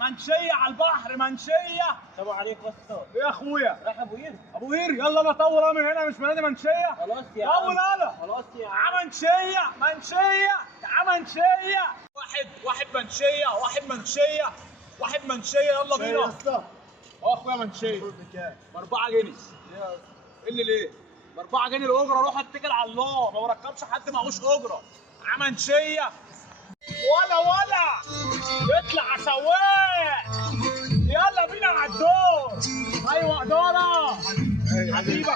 منشيه على البحر، منشيه. سلام عليكم يا اسطى. ايه يا اخويا؟ رايح ابو قير. ابو قير، يلا انا طول من هنا، مش بنادي منشيه. خلاص يا طول عم. انا. خلاص يا عم. تعال منشيه، منشيه، تعال منشيه. واحد منشيه، واحد منشيه، واحد منشيه، يلا بينا. يا اسطى اخويا منشيه بكام؟ ب 4 جنيه. ايه اللي ليه؟ ب 4 جنيه الاجره، روح اتكل على الله، ما بركبش حد معهوش اجره. منشيه ولا اطلع سواق، يلا بينا على الدور. ايوه اداره حبيبي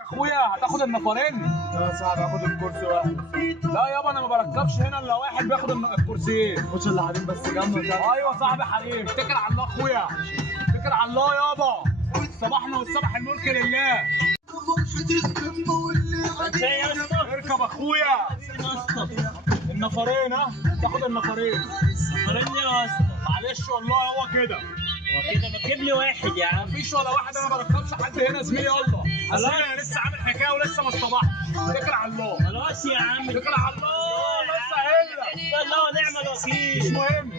اخويا هتاخد النفرين؟ لا صعب اخد الكرسي واحد. لا يابا انا ما بركبش هنا الا واحد بياخد الكرسيين. خش اللي حريم بس جنبك. ايوه صاحبي حبيبي، اتكل على الله اخويا، اتكل على الله يابا. صباحنا والصباح الملك لله. منشيه يا اسطى. اركب اخويا النفرين، ها تاخد النفرين. فرني يا اسطى. معلش والله هو كده. هو كده ما تجيب لي واحد يا عم. مفيش ولا واحد، انا ما بركبش حد هنا زميلي. يلا اصل انا لسه عامل حكايه ولسه ما اصطبحتش. اتكل على الله، خلاص يا عم. اتكل على الله، الله يسهل لك. الله ونعم الوكيل. مش مهم.